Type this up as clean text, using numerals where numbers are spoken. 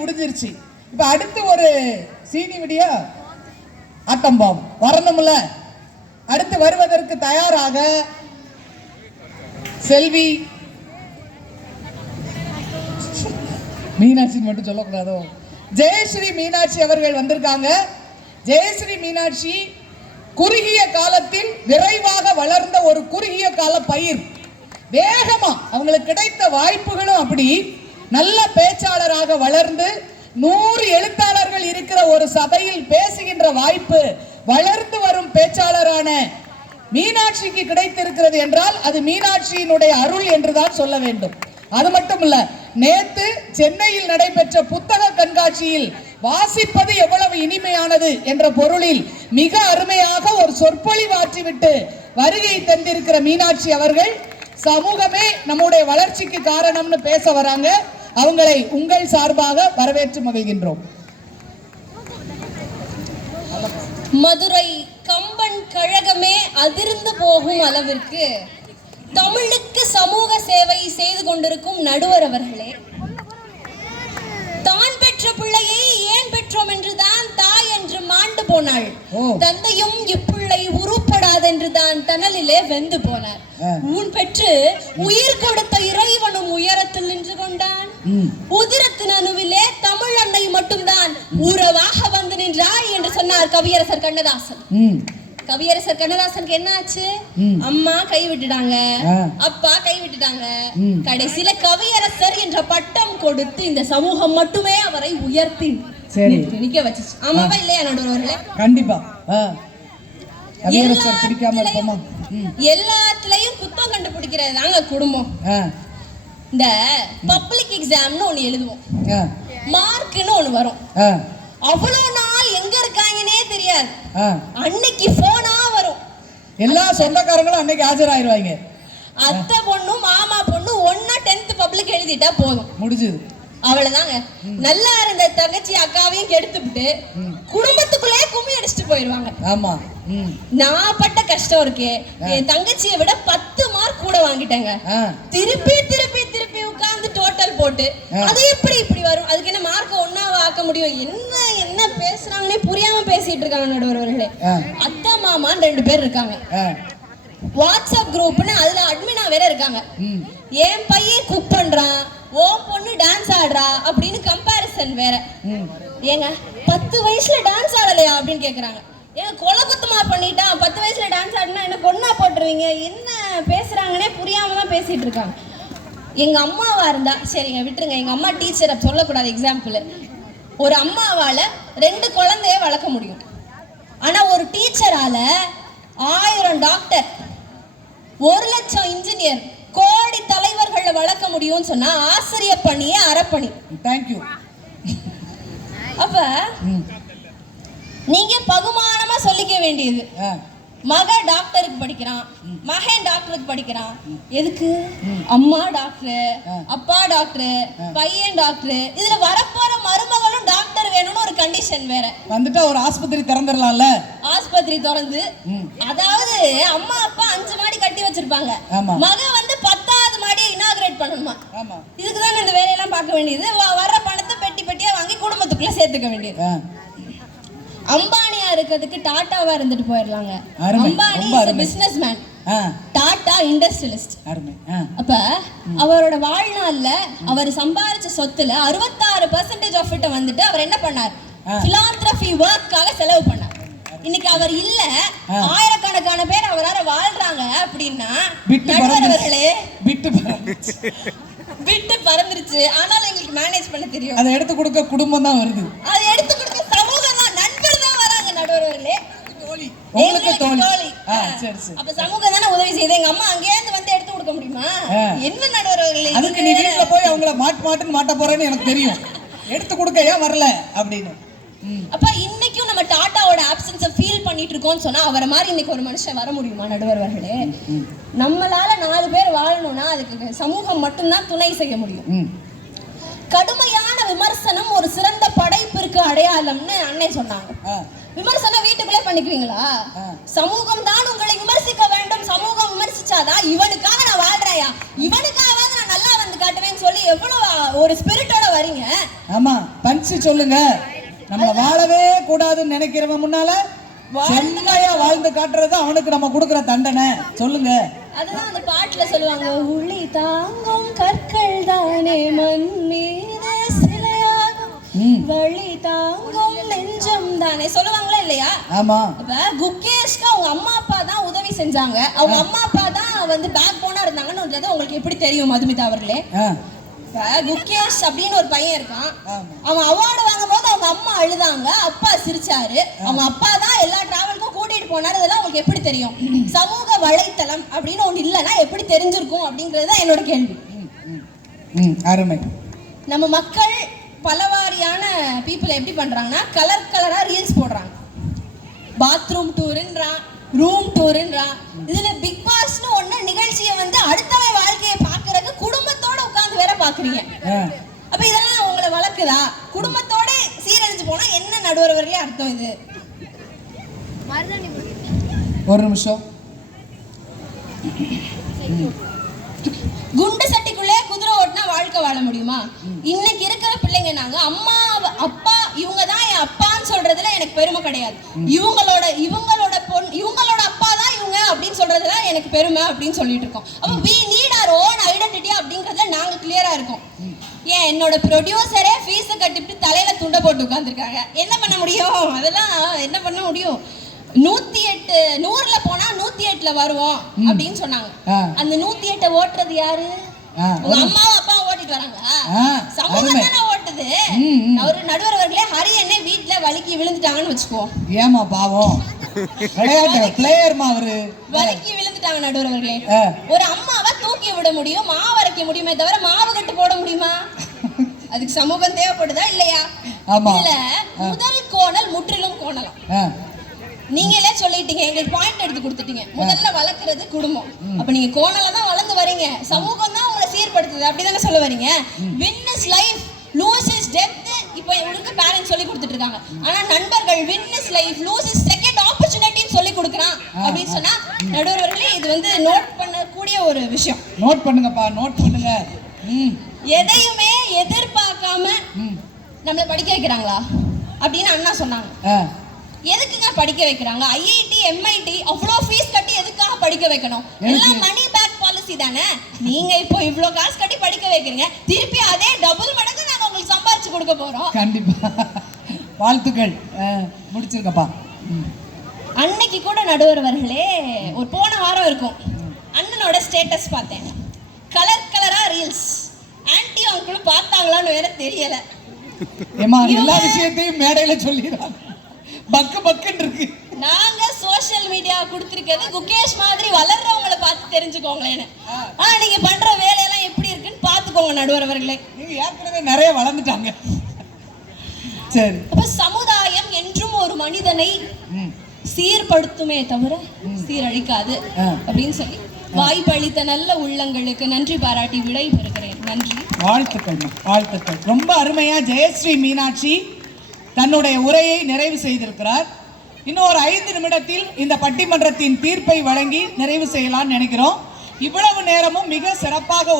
முடிஞ்சிருச்சு. இப்ப அடுத்து ஒரு சீனி விடியா ஆட்டம்பாம் வரணும்ல. அடுத்து வருவதற்கு தயாராக செல்வி மீனாட்சி மட்டும் சொல்லக்கூடாதோ, ஜெயஸ்ரீ மீனாட்சி அவர்கள் வந்திருக்காங்க. ஜெயஸ்ரீ மீனாட்சி குறுகிய காலத்தில் விரைவாக வளர்ந்த ஒரு குறுகிய கால பயிர். வேகமா அவங்களுக்கு கிடைத்த வாய்ப்புகளும் அப்படி நல்ல பேச்சாளராக வளர்ந்து 100 எழுத்தாளர்கள் இருக்கிற ஒரு சபையில் பேசுகின்ற வாய்ப்பு வளர்ந்து வரும் பேச்சாளரான மீனாட்சிக்கு கிடைத்திருக்கிறது என்றால் அது மீனாட்சியினுடைய அருள் என்றுதான் சொல்ல வேண்டும். அது மட்டும் இல்ல, நேத்து சென்னையில் நடைபெற்ற புத்தக கண்காட்சியில் வாசிப்பது எவ்வளவு இனிமையானது என்ற பொருளில் மிக அருமையாக ஒரு சொற்பொழிவாற்றிவிட்டு வருகை தந்திருக்கிற மீனாட்சி அவர்கள் சமூகமே நம்முடைய வளர்ச்சிக்கு காரணம்னு பேச வராங்க. அவங்களை உங்கள் சார்பாக வரவேற்று மகிழ்கின்றோம். மதுரை கம்பன் கழகமே அதிர்ந்து போகும் அளவிற்கு தமிழுக்கு சமூக சேவை செய்து கொண்டிருக்கும் நடுவர் அவர்களே, தான் பெற்ற பிள்ளையை ஏன் பெற்றோம் என்றுதான் தாய் என்று மாண்டு போனாள். தந்தையும் இப்பிள்ளை உருப்படாதென்றுதான் தணலிலே வெந்து போனார். ஊன் பெற்று உயிர் கொடுத்த இறைவனும் உயரத்தில் நின்று கொண்டான். உதிரத்தின் அணுவிலே தமிழ் அன்னை மட்டும்தான் உறவாக வந்து நின்றாய் என்று சொன்னார் கவியரசர் கண்ணதாசன். கவியரசர் கண்ணதாசனுக்கு என்ன ஆச்சு? அம்மா கை விட்டுட்டாங்க, அப்பா கை விட்டுட்டாங்க. கடைசியில கவியரசர் என்ற பட்டம் கொடுத்து இந்த சமூகம் மட்டுமே அவரை உயர்த்தி நிக்க வச்சுச்சு. ஆமாவா இல்லையா நடுவர்களே? கண்டிப்பா. எல்லாத்துலயும் குத்தம் கண்டுபிடிக்கிறது தாங்க குடும்பம். இந்த பப்ளிக் எக்ஸாம்னு ஒண்ணு எழுதுவோம், மார்க்னு ஒண்ணு வரும். அவ்வளவு நாள் எங்க இருக்காங்கன்னே தெரியாது. அன்னைக்கு போனா வரும், எல்லா சொந்தக்காரங்களும் அன்னைக்கு ஆஜராயிருவாங்க. அத்தை பொண்ணு மாமா பொண்ணு ஒன்னா 10th பப்ளிக் எழுதிட்டா போதும், முடிஞ்சது, அவ்வளவுதாங்க. நல்லா இருந்த தங்கச்சி அக்காவையும் கெடுத்துட்டு குடும்பத்துக்குள்ளே கும்மி அடிச்சுட்டு போயிருவாங்க. ஆமா, நான் பட்ட கஷ்டம் இருக்கே. என் தங்கச்சியை விட 10 மார்க் கூட வாங்கிட்டாங்க. திருப்பி திருப்பி திருப்பி உட்கார்ந்து டோட்டல் போட்டு அது எப்படி இப்படி வரும்? அதுக்கு என்ன மார்க்க ஒன்னாவா ஆக்க முடியும்? என்ன என்ன பேசுறாங்கன்னே புரியாம பேசிட்டு இருக்காங்க நடுவர்களே. அத்தை மாமான்னு 2 பேர் இருக்காங்க. வாட்ஸ்அப் குரூப்னு அதுல அட்மினா வேற இருக்காங்க. என் பையன் குக் பண்றான், ஓ பொண்ணு டான்ஸ் ஆடுறா அப்படின்னு கம்பாரிசன் வேற. ஏங்க 10 வயசுல டான்ஸ் ஆடலையா அப்படின்னு கேக்குறாங்க. ஏங்க கொலை குத்தமா பண்ணிட்டான், 10 வயசுல டான்ஸ் ஆடினா என்ன கொன்னா போட்டுருவீங்க? என்ன பேசுறாங்கன்னே புரியாம தான் பேசிட்டு இருக்காங்க. எங்க அம்மாவா இருந்தா சரிங்க விட்டுருங்க, எங்க அம்மா டீச்சரை சொல்லக்கூடாது எக்ஸாம்பிள். ஒரு அம்மாவால 2 குழந்தைய வளர்க்க முடியும். ஆனா ஒரு டீச்சரால 1000 டாக்டர், 1 லட்சம் இன்ஜினியர், கோடி தலைவர்களை வளர்க்க முடியும்னு சொன்னா ஆசிரியர் பணியே அறப்பணி. தேங்க்யூ. அப்ப நீங்க பகுமானமா சொல்லிக்க வேண்டியது, மக டாக்டருக்கு படிக்கிறான், மகன் டாக்டருக்கு படிக்கிறான். எதுக்கு? அம்மா டாக்டர், அப்பா டாக்டர், பையன் டாக்டர். இதுல வரப்போற மருமகளும் டாக்டர் வேணும்னு ஒரு கண்டிஷன் வேற. வந்துட்டா ஒரு ஆஸ்பத்திரி திறந்துடலாம்ல. ஆஸ்பத்திரி திறந்து, அதாவது அம்மா அப்பா 5 மாடி கட்டி வச்சிருப்பாங்க, மக வந்து 10வது மாடியை இனாகிரேட் பண்ணணுமா. இதுக்குதான் இந்த வேலையெல்லாம் பார்க்க வேண்டியது. வர்ற பணத்தை பெட்டி பெட்டியா வாங்கி குடும்பத்துக்குள்ள சேர்த்துக்க வேண்டியது. அம்பானியா இருக்கிறதுக்கு டாட்டாவா இருந்துட்டு போயிடலாங்க. Ambani is a businessman, Tata industrialist. அப்ப அவரோட வாழ்நாள்ல அவர் சம்பாதிச்ச சொத்துல 66% ஆஃப் இட் வந்துட்டு அவர் என்ன பண்ணார்? philanthropy workக்காக செலவு பண்ணார். இன்னைக்கு அவர் இல்ல, ஆயிரக்கணக்கான பேர் அவரால வாழ்றாங்க அப்படின்னா நடுவர்களே விட்டு பறந்துருச்சு. ஆனாலும் எங்களுக்கு மேனேஜ் பண்ண தெரியும். அதை எடுத்து கொடுக்க குடும்பம் தான் வருது, அதை எடுத்து கொடுக்க சமூகம் தான், நண்பர் தான் வராங்க நடுவர்களே. அப்ப சமூகம் தானே உதவி செய்யுது. எங்க அம்மா அங்கே இருந்து வந்து எடுத்து கொடுக்க முடியுமா? என்ன நடுவர்களே, அதுக்கு நீ வீட்டுல போய் அவங்கள மாட்டுன்னு மாட்ட போறேன்னு எனக்கு தெரியும், எடுத்து கொடுக்க ஏன் வரல அப்படின்னு. அப்ப இன்னைக்கும் நம்ம டாட்டாவோட ஆப்சன்ஸை ஃபீல் பண்ணிட்டு இருக்கோம்னு சொன்னா அவரை மாதிரி இன்னைக்கு ஒரு மனுஷன் வர முடியுமா நடுவர்களே? நம்மளால 4 பேர் வாழணும்னா அதுக்கு சமூகம் மட்டும்தான் துணை செய்ய முடியும். கடுமையான விமர்சனம் ஒரு சிறந்த படைப்பிற்கு அடையாளம்னு அன்னை சொன்னாங்க. விமர்சனம் வீட்டுக்குள்ளே பண்ணிக்குவீங்களா? சமூகம் தான் உங்களை விமர்சிக்க வேண்டும். சமூகம் விமர்சிச்சாதான் இவனுக்காக நான் வாழ்றேயா, இவனுக்காக நான் நல்லா வந்து காட்டுவேன்னு சொல்லி எவ்வளவு ஒரு ஸ்பிரிட்டோட வரீங்க. ஆமா, பஞ்சு சொல்லுங்க. நம்மள வாழவே கூடாதுன்னு நினைக்கிறவன் முன்னால செம்மையா வாழ்ந்து காட்டுறது அவனுக்கு நம்ம கொடுக்கிற தண்டனை. சொல்லுங்க. அதுதான் அந்த பாட்டுல சொல்லுவாங்க, உளி தாங்கும் கற்கள் தானே மண் மீது சிலையாகும், வழி தாங்கும் நெஞ்சம் தானே சொல்லுவாங்களா இல்லையா? ஆமா. இப்ப குகேஷ்க்கு அவங்க அம்மா அப்பா தான் உதவி செஞ்சாங்க. அவங்க அம்மா அப்பா தான் வந்து பேக் போனா இருந்தாங்கன்னு உங்களுக்கு எப்படி தெரியும் மதுமிதா அவர்களே? குகேஷ் அப்படின்னு ஒரு பையன் இருக்கான். அவன் அவார்டு வாங்கும் போது அவங்க அம்மா அழுதாங்க, அப்பா சிரிச்சாரு. அவங்க அப்பா தான் எல்லா டிராவலுக்கும் கூட்டிட்டு போனாரு. இதெல்லாம் உங்களுக்கு எப்படி தெரியும்? சமூக வலைத்தளம் அப்படின்னு ஒண்ணு இல்லைன்னா எப்படி தெரிஞ்சிருக்கும் அப்படிங்கிறது தான் என்னோட கேள்வி. அருமை. நம்ம மக்கள் பலவாரியான பீப்புள் எப்படி பண்றாங்கன்னா கலர் கலரா ரீல்ஸ் போடுறாங்க. பாத்ரூம் டூர்ன்றான், ரூம் டூர்ன்றான். இதுல பிக் பாஸ்னு ஒண்ணு நிகழ்ச்சியை வந்து அடுத்தவன் வாழ்க்கையை பாக்குறதுக்கு குடும்பத்தோட உட்கார்ந்து வேற பாக்குறீங்க. அப்ப இதெல்லாம் உங்களை வளர்க்குதா? குடும்பத்தோட சீரழிஞ்சு போனா என்ன நடுவர்களே அர்த்தம் இது? ஒரு நிமிஷம். குண்டு சட்டிக்குள்ளே குதிரை ஓட்டினா வாழ்க்கை வாழ முடியுமா? இன்னைக்கு இருக்கிற பிள்ளைங்க நாங்க அம்மா அப்பா இவங்க தான் என் அப்பான்னு சொல்றதுல எனக்கு பெருமை கிடையாது. இவங்களோட அப்பா தான் இவங்க அப்படின்னு சொல்றதுல எனக்கு பெருமை அப்படின்னு சொல்லிட்டு இருக்கோம். அப்ப we need our own identity அப்படிங்கறதுல நாங்க கிளியரா இருக்கோம். ஏன் என்னோட ப்ரொடியூசரே ஃபீஸ கட்டிட்டு தலையில துண்டை போட்டு உட்கார்ந்துருக்காங்க. என்ன பண்ண முடியும்? அதெல்லாம் என்ன பண்ண முடியும்? 108 100ல போனா 108ல வருவோம் அப்படின்னு சொன்னாங்க. அந்த 108 ஓட்டுறது யாரு? உங்க அம்மாவும் அப்பா ஓட்டிட்டு வராங்க. சமூகம் தானே ஓட்டுது. அவரு நடுவர்களே ஹரி அண்ணே வீட்டுல வலிக்கி விழுந்துட்டாங்கன்னு வச்சுக்குவோம். ஏமா பாவம் பிளேயர்மா அவரு வலிக்கி விழுந்துட்டாங்க நடுவர்களே. ஒரு அம்மாவை தூக்கி விட முடியும், மாவு அரைக்க முடியுமே தவிர மாவு கட்டு போட முடியுமா? அதுக்கு சமூகம் தேவைப்படுதா இல்லையா? இல்ல முதல் கோணல் முற்றிலும் கோணலாம். நீங்களே சொல்லிட்டீங்க, எங்களுக்கு பாயிண்ட் எடுத்து கொடுத்துட்டீங்க. முதல்ல வளர்க்கறது குடும்பம். அப்ப நீங்க கோணல தான் வளர்ந்து வரீங்க, சமூகம் தான் உங்களை சீர்படுத்துது அப்படிதானே சொல்ல வரீங்க? win is life, lose is death. இப்போ உங்களுக்கு பேரண்ட்ஸ் சொல்லி கொடுத்துட்டு இருக்காங்க. ஆனா நண்பர்கள் win is life, lose is second opportunity சொல்லி கொடுக்கறான் அப்படின்னு சொன்னா நடுவர்களே இது வந்து நோட் பண்ணக்கூடிய ஒரு விஷயம். நோட் பண்ணுங்கப்பா, நோட் பண்ணுங்க. எதையுமே எதிர்பார்க்காம நம்மள படிக்க வைக்கிறாங்களா அப்படின்னு அண்ணா சொன்னாங்க. எதுக்குங்க படிக்க வைக்கிறாங்க? ஐஐடி எம்ஐடி அவ்வளோ ஃபீஸ் கட்டி எதுக்காக படிக்க வைக்கணும்? எல்லாம் மணி பேக் பாலிசி தானே. நீங்க இப்போ இவ்வளோ காசு கட்டி படிக்க வைக்கிறீங்க, திருப்பி அதே டபுள் மடங்கு நாங்க உங்களுக்கு சம்பாரிச்சு கொடுக்க போறோம். கண்டிப்பா. வாழ்த்துக்கள். முடிச்சிருக்கப்பா. அன்னைக்கு கூட நடுவர்களே ஒரு போன வாரம் இருக்கும், அண்ணனோட ஸ்டேட்டஸ் பார்த்தேன். கலர் கலரா ரீல்ஸ். ஆன்டி அவங்களும் பார்த்தாங்களான்னு வேற தெரியல. ஏமா எல்லா விஷயத்தையும் மேடையில சொல்லிடுறாங்க. பக்கு பக்குன்னு இருக்கு. நாங்க சோஷியல் மீடியா கொடுத்திருக்கிறது குகேஷ் மாதிரி வளர்றவங்களை பார்த்து தெரிஞ்சுக்கோங்களேன்னு. நீங்க பண்ற வேலையெல்லாம் எப்படி இருக்குன்னு பாத்துக்கோங்க நடுவர்களே. நீங்க ஏற்கனவே நிறைய வளர்ந்துட்டாங்க. சரி. அப்ப சமுதாயம் என்றும் ஒரு மனிதனை சீர்படுத்துமே தவிர சீரழிக்காது அப்படின்னு சொல்லி வாய்ப்பளித்த நல்ல உள்ளங்களுக்கு நன்றி பாராட்டி விடை பெறுகிறேன். நன்றி. வாழ்த்துக்கள், வாழ்த்துக்கள். ரொம்ப அருமையா ஜெயஸ்ரீ மீனாட்சி தன்னுடைய உரையை நிறைவு செய்திருக்கிறார். இன்னும் ஒரு 5 நிமிடத்தில் இந்த பட்டிமன்றத்தின் தீர்ப்பை வழங்கி நிறைவு செய்யலாம்னு நினைக்கிறோம். இவ்வளவு நேரமும் மிக சிறப்பாக